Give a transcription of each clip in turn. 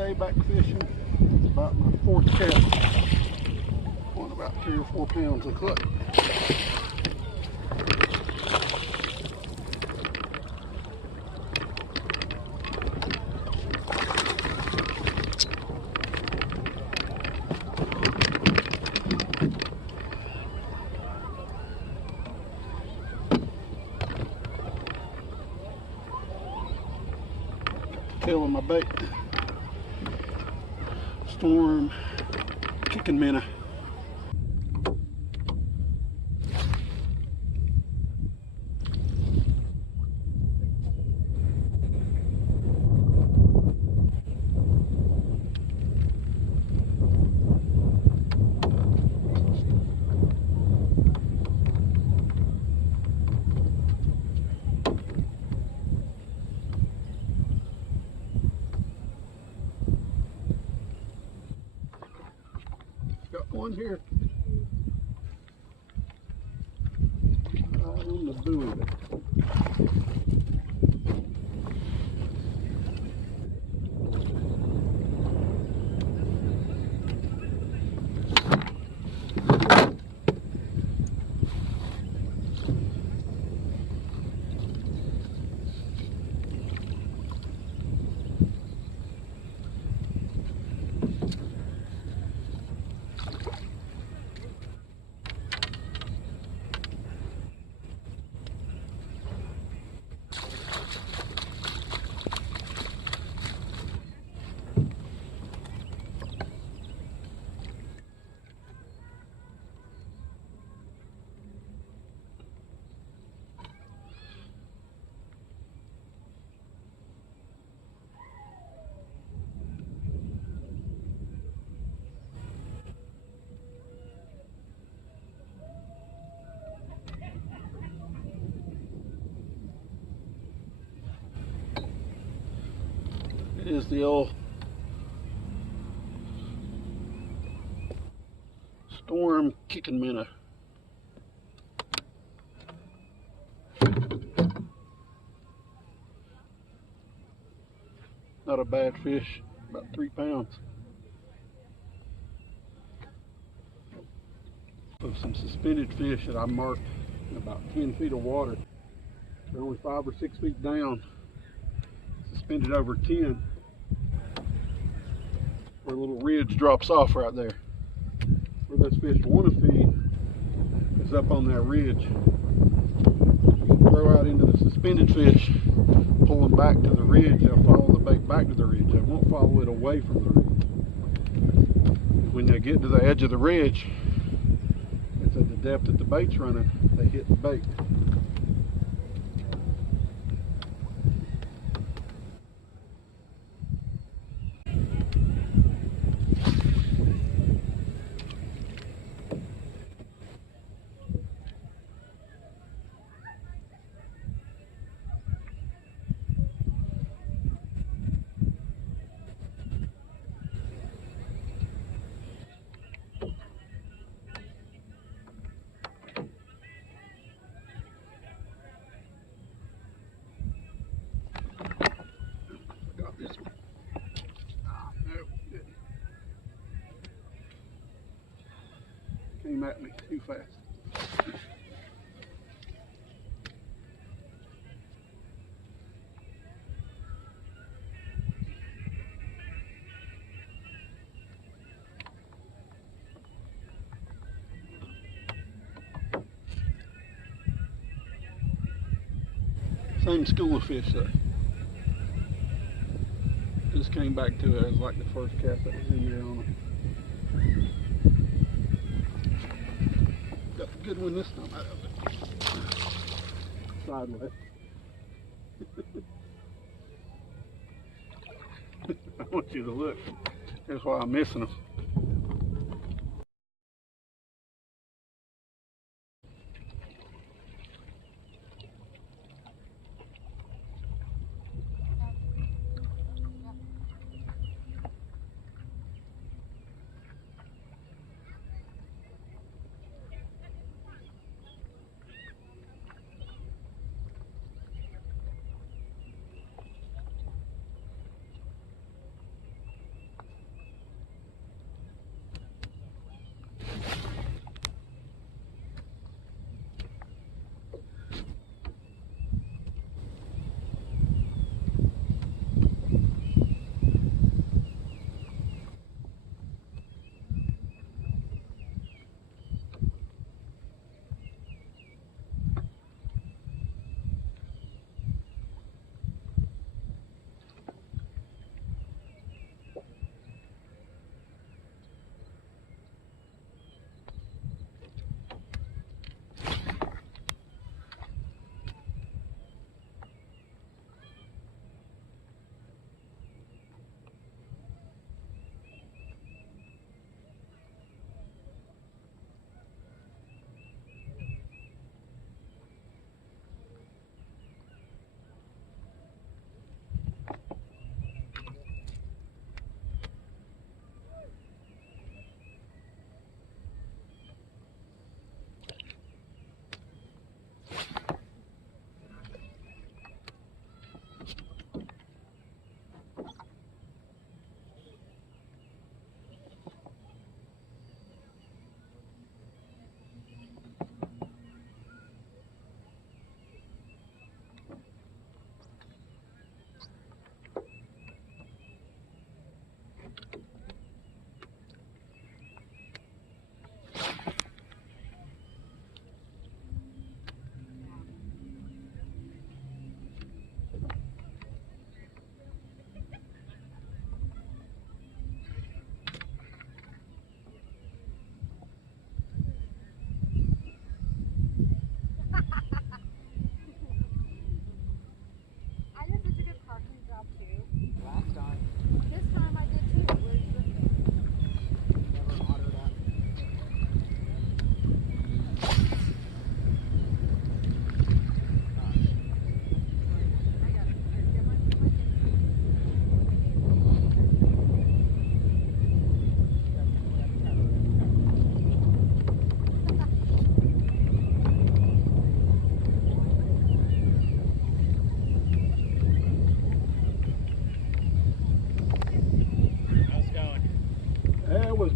day back fishing. It's about my fourth catch. On about 3 or 4 pounds of hook. Tail of my bait. Storm kicking minnow. Got one here. Right on the buoy there. It is the old storm kicking minnow. Not a bad fish, about 3 pounds. Of some suspended fish that I marked in about 10 feet of water. They're only 5 or 6 feet down, suspended over 10, where a little ridge drops off right there. Where those fish want to feed is up on that ridge. Throw out into the suspended fish, pull them back to the ridge, they'll follow the bait back to the ridge. They won't follow it away from the ridge. When they get to the edge of the ridge, it's at the depth that the bait's running, they hit the bait. Came at me too fast. Same school of fish though. Just came back to it as like the first cast that was in there on them. Got a good one this time out of it. Sideways. I want you to look. That's why I'm missing them.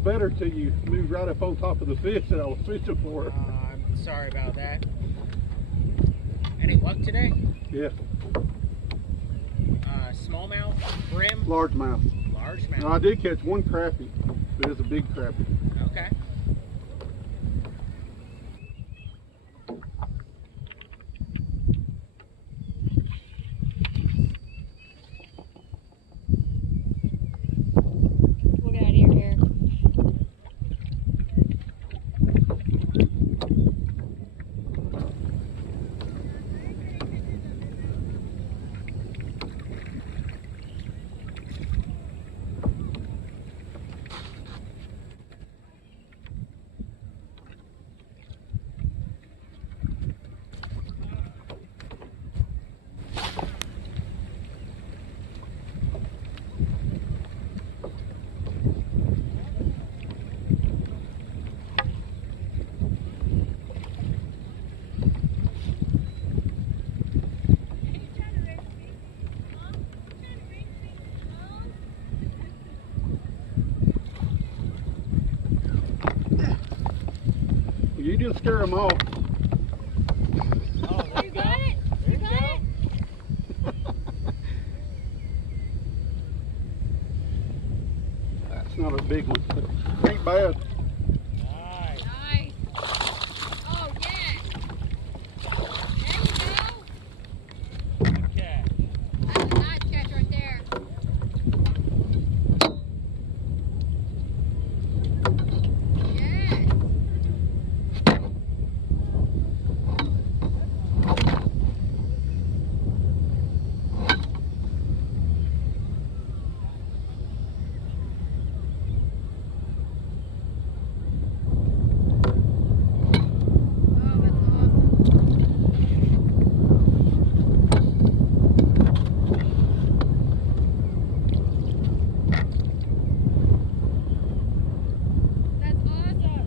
better till you moved right up on top of the fish that I was fishing for. I'm sorry about that. Any luck today? Yeah. Smallmouth, brim? Largemouth. Largemouth. No, I did catch one crappie, but it's a big crappie. Okay. We'll get out of here, dear. You just scare them off. Oh, there you go. There you go. That's not a big one, but it ain't bad. Nice. Nice. Oh, yes. There you go. Good catch. That's a nice catch right there. Yes. Oh, that's awesome.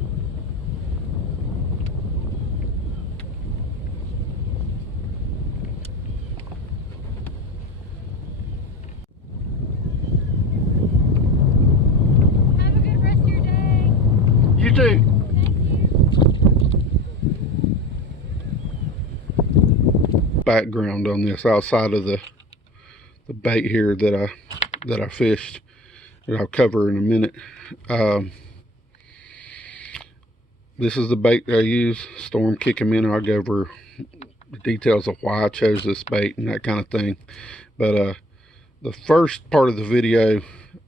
That's awesome. Have a good rest of your day. You too. Thank you. Background on this outside of the bait here that I fished that I'll cover in a minute. This is the bait that I use, Storm Kick 'em in. I'll go over the details of why I chose this bait and that kind of thing. But the first part of the video,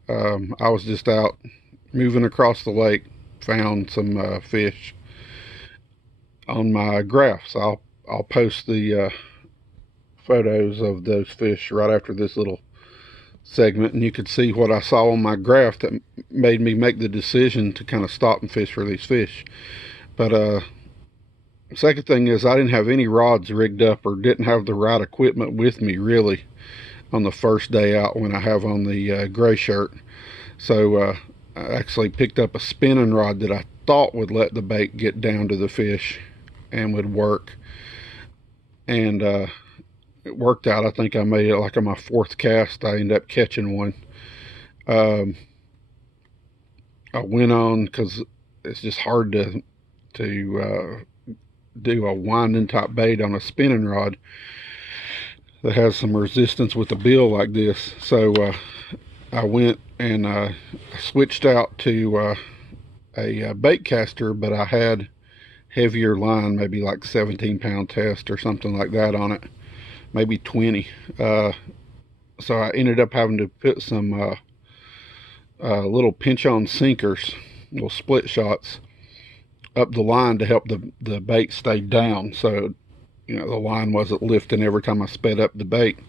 I was just out moving across the lake, found some fish on my graphs. I'll post the photos of those fish right after this little segment, and you could see what I saw on my graph that made me make the decision to kind of stop and fish for these fish. But second thing is, I didn't have any rods rigged up or didn't have the right equipment with me really on the first day out when I have on the gray shirt. So I actually picked up a spinning rod that I thought would let the bait get down to the fish and would work, and it worked out. I think I made it like on my fourth cast. I ended up catching one. I went on, because it's just hard to do a winding type bait on a spinning rod that has some resistance with a bill like this. So I went and switched out to a bait caster, but I had heavier line, maybe like 17-pound test or something like that on it, maybe 20. So I ended up having to put some little pinch-on sinkers, little split shots, up the line to help the bait stay down, so the line wasn't lifting every time I sped up the bait,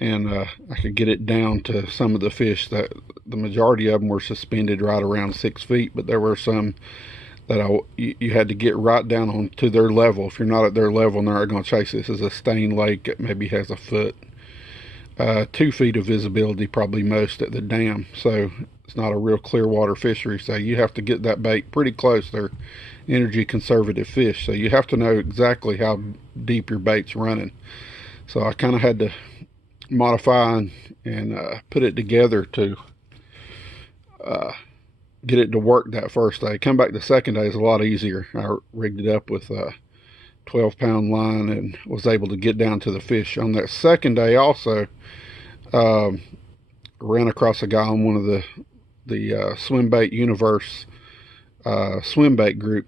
and I could get it down to some of the fish. That the majority of them were suspended right around 6 feet, but there were some that you had to get right down on to their level. If you're not at their level, and they're going to chase. This is a stained lake that maybe has a foot, 2 feet of visibility probably most at the dam, so it's not a real clear water fishery. So you have to get that bait pretty close. They're energy conservative fish, so you have to know exactly how deep your bait's running. So I kind of had to modify and put it together to get it to work that first day. Come back the second day is a lot easier. I rigged it up with a 12-pound line and was able to get down to the fish. On that second day also, ran across a guy on one of the Swimbait Universe Swimbait group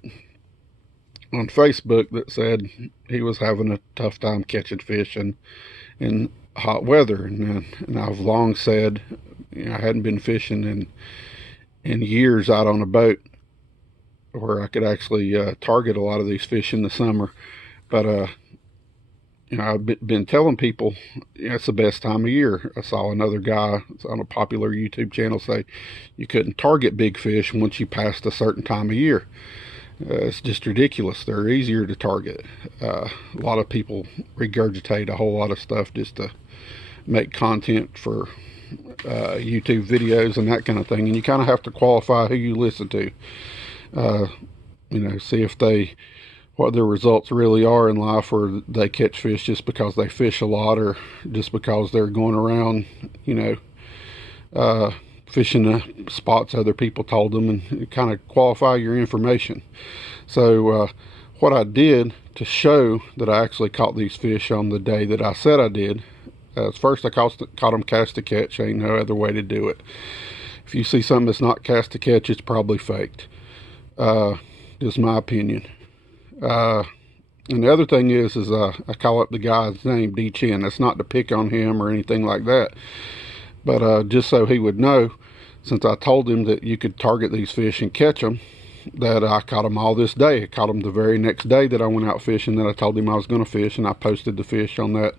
on Facebook that said he was having a tough time catching fish in hot weather. And I've long said, I hadn't been fishing in years out on a boat where I could actually target a lot of these fish in the summer. But I've been telling people it's the best time of year. I saw another guy on a popular YouTube channel say you couldn't target big fish once you passed a certain time of year. It's just ridiculous. They're easier to target. A lot of people regurgitate a whole lot of stuff just to make content for YouTube videos and that kind of thing, and you kind of have to qualify who you listen to. See if what their results really are in life, or they catch fish just because they fish a lot, or just because they're going around, fishing the spots other people told them, and kind of qualify your information. So what I did to show that I actually caught these fish on the day that I said I did, first I caught them cast to catch. Ain't no other way to do it. If you see something that's not cast to catch, it's probably faked. Just my opinion. And the other thing is I call up the guy's name D-Chin. That's not to pick on him or anything like that, but just so he would know, since I told him that you could target these fish and catch them, that I caught them all this day. I caught them the very next day that I went out fishing, that I told him I was going to fish, and I posted the fish on that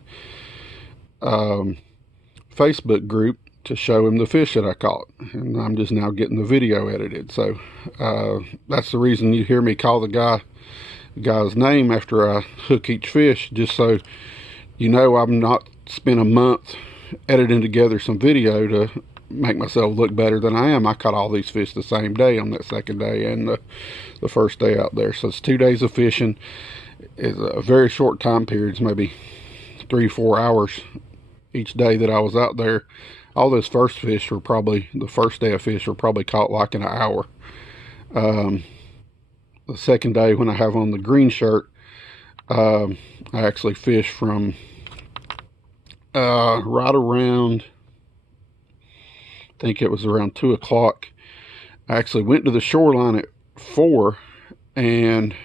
Facebook group to show him the fish that I caught. And I'm just now getting the video edited. So that's the reason you hear me call the guy's name after I hook each fish, just so I'm not spent a month editing together some video to make myself look better than I am. I caught all these fish the same day on that second day and the first day out there. So it's 2 days of fishing. It's a very short time periods, maybe 3-4 hours each day that I was out there. All those first fish were probably, the first day of fish were probably caught like in an hour. The second day, when I have on the green shirt, I actually fish from right around, I think it was around 2 o'clock. I actually went to the shoreline at 4 and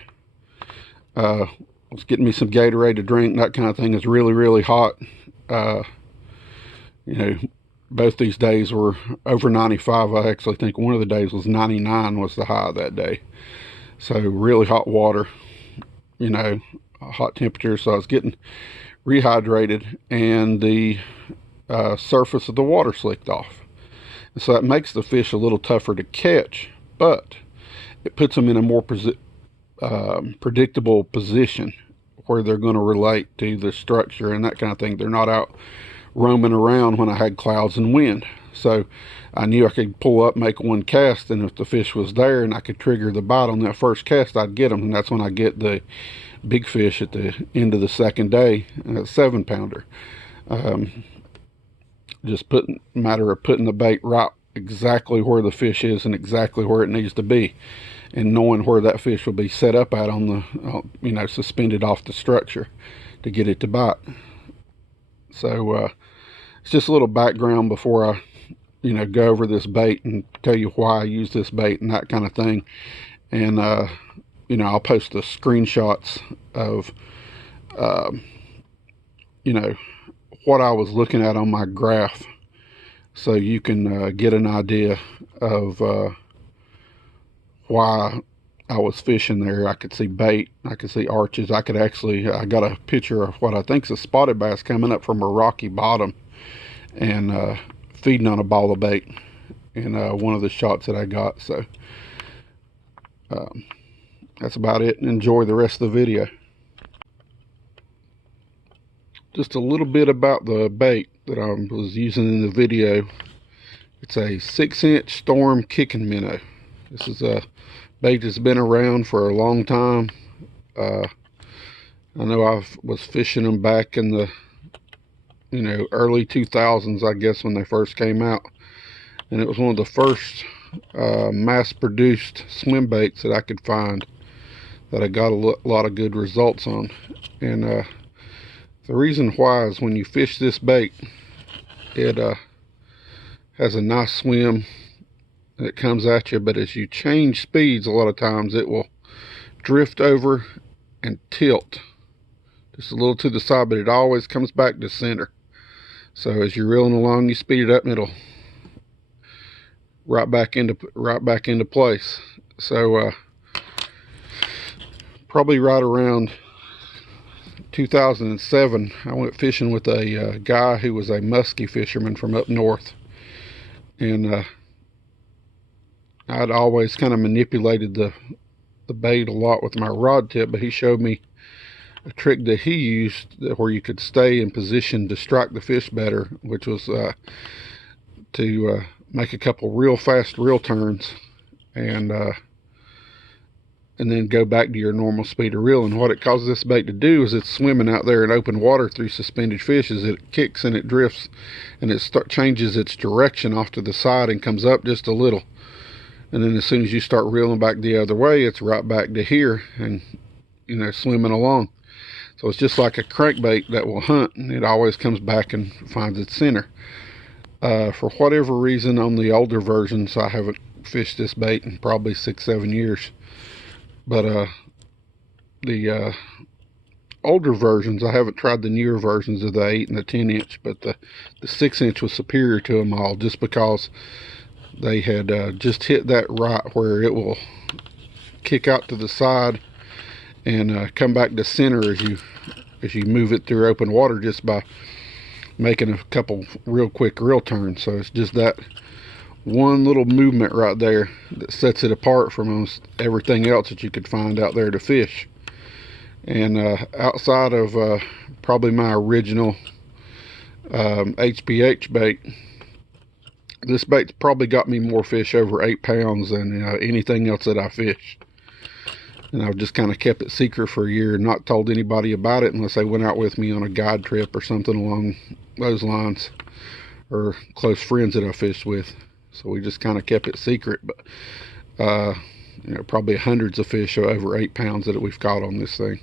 was getting me some Gatorade to drink, that kind of thing. It's really, really hot. Both these days were over 95. I actually think one of the days was 99 was the high that day. So really hot water, hot temperature. So I was getting rehydrated, and the surface of the water slicked off. And so that makes the fish a little tougher to catch, but it puts them in a more predictable position where they're going to relate to the structure and that kind of thing. They're not out roaming around when I had clouds and wind. So I knew I could pull up, make one cast, and if the fish was there and I could trigger the bite on that first cast, I'd get them. And that's when I get the big fish at the end of the second day, a 7-pounder. Just matter of putting the bait right exactly where the fish is and exactly where it needs to be, and knowing where that fish will be set up at on the, suspended off the structure to get it to bite. So it's just a little background before I go over this bait and tell you why I use this bait and that kind of thing. And I'll post the screenshots of what I was looking at on my graph, so you can get an idea of why I was fishing there. I could see bait, I could see arches. I got a picture of what I think is a spotted bass coming up from a rocky bottom and feeding on a ball of bait in one of the shots that I got. So that's about it. Enjoy the rest of the video. Just a little bit about the bait that I was using in the video. It's a 6-inch Storm kicking minnow. This is a bait that's been around for a long time. I know I was fishing them back in the early 2000s, I guess, when they first came out, and it was one of the first mass-produced swim baits that I could find that I got a lot of good results on. And the reason why is when you fish this bait, it has a nice swim that comes at you, but as you change speeds, a lot of times it will drift over and tilt just a little to the side, but it always comes back to center. So as you're reeling along, you speed it up and it'll right back into place. So probably right around 2007, I went fishing with a guy who was a muskie fisherman from up north, and I'd always kind of manipulated the bait a lot with my rod tip, but he showed me a trick that he used where you could stay in position to strike the fish better, which was to make a couple real fast reel turns and then go back to your normal speed of reel. And what it causes this bait to do is it's swimming out there in open water through suspended fish. As it kicks and it drifts and it changes its direction off to the side and comes up just a little, and then as soon as you start reeling back the other way, it's right back to here and, you know, swimming along. So it's just like a crankbait that will hunt, and it always comes back and finds its center. For whatever reason, on the older versions, I haven't fished this bait in probably 6-7 years. But the older versions, I haven't tried the newer versions of the 8 and the 10 inch, but the 6 inch was superior to them all, just because they had just hit that right where it will kick out to the side and come back to center as you move it through open water, just by making a couple real quick reel turns. So it's just that one little movement right there that sets it apart from almost everything else that you could find out there to fish. And outside of probably my original HPH bait, this bait's probably got me more fish over 8 pounds than anything else that I fished. And I've just kind of kept it secret for a year and not told anybody about it unless they went out with me on a guide trip or something along those lines, or close friends that I fished with. So we just kind of kept it secret. But you know, probably hundreds of fish over 8 pounds that we've caught on this thing.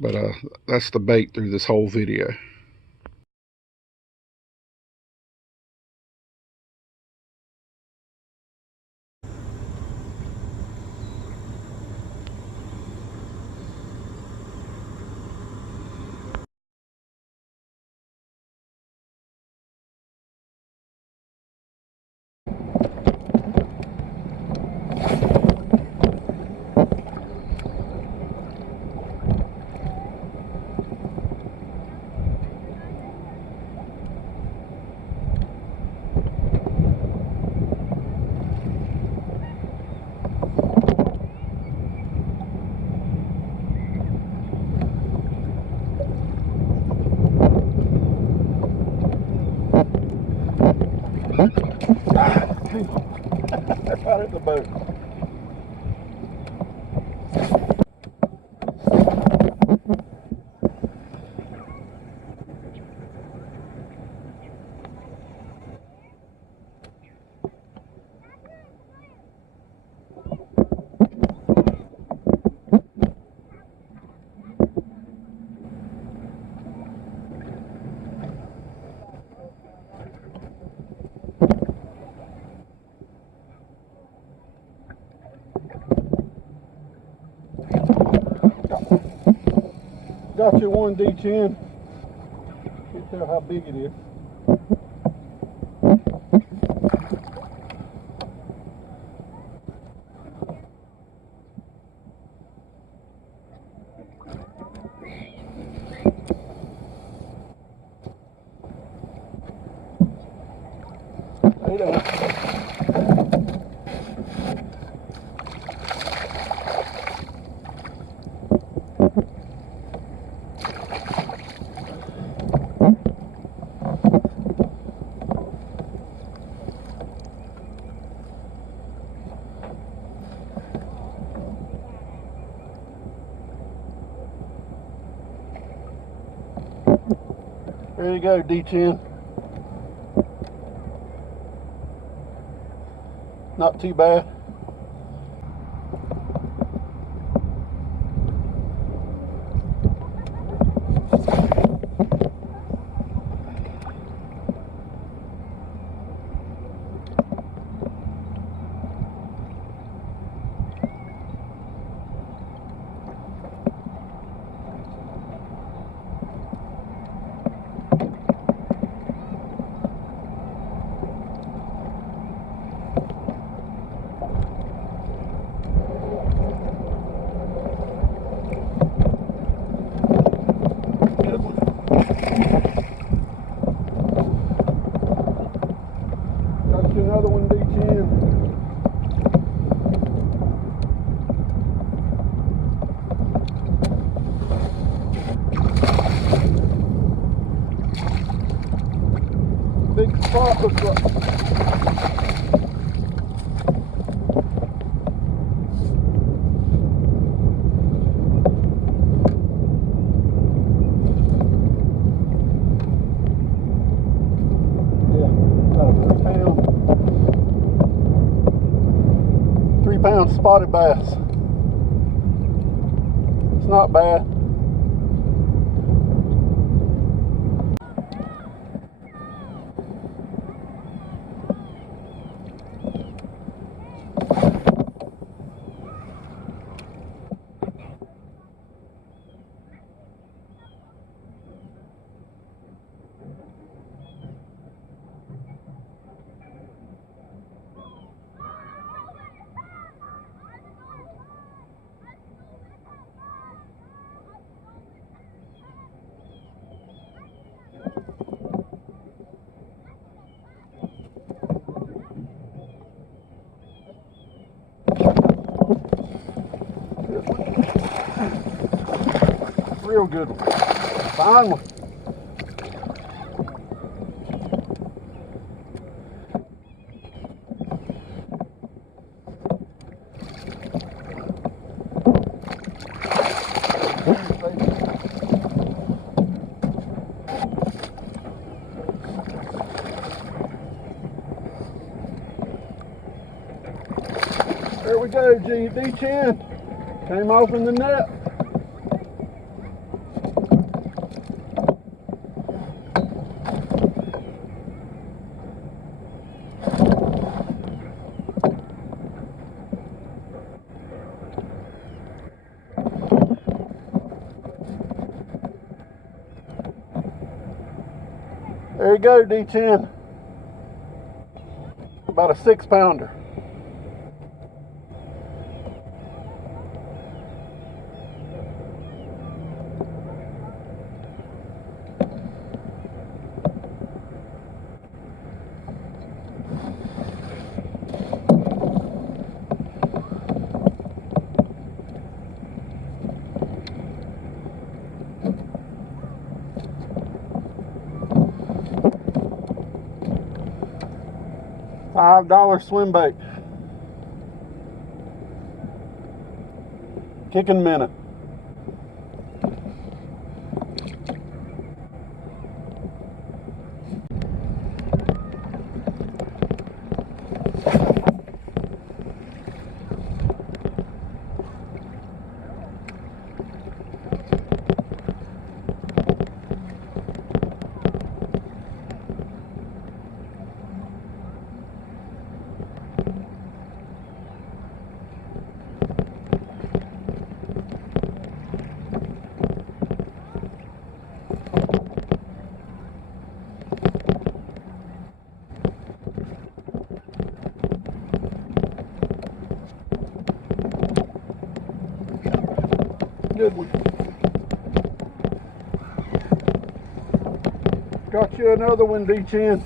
But that's the bait through this whole video. That's right at the boat. Got you one, D-Chin. Can't tell how big it is. Hey there. There you go, D-Chin. Not too bad. Another one, D10. Big spot looks like. Yeah, about a 3 pound spotted bass. It's not bad. Real good one. Fine one. There we go, D10. Came off in the net. There you go, D10. About a 6-pounder. $5 swim bait. Kicking minute. Good one. Got you another one, D10.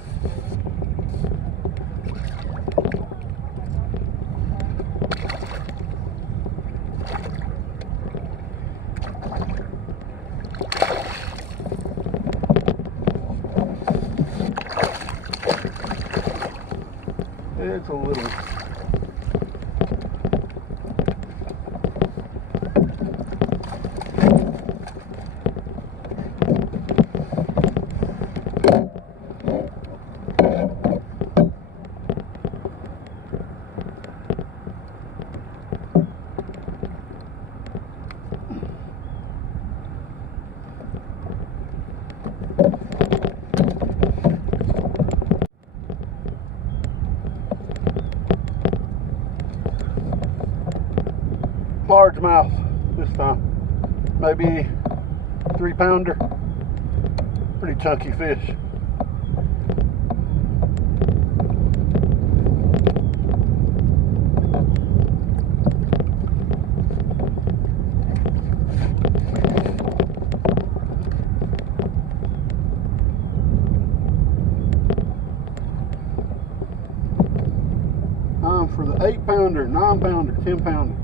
It's a little. largemouth this time. Maybe 3-pounder. Pretty chunky fish. For the 8-pounder, 9-pounder, 10-pounder.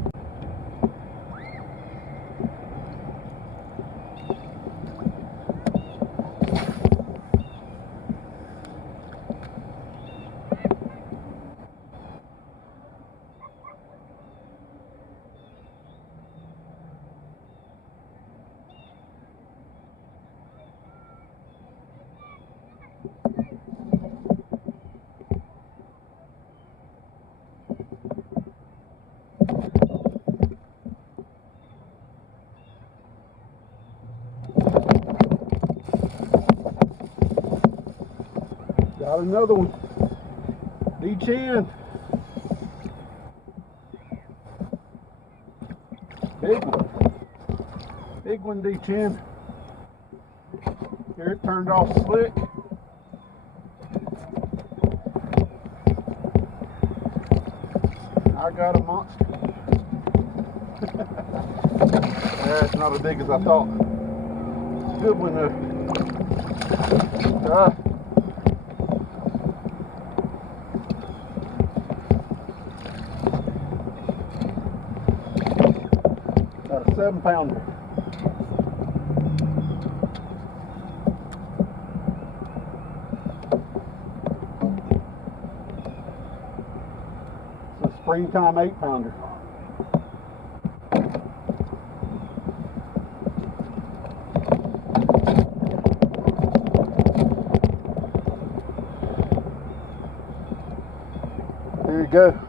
Got another one. D-chin. Big one. Big one, D-chin. Here, it turned off slick. I got a monster. That's not as big as I thought. Good one though. Got a 7-pounder. It's a springtime 8-pounder. There you go.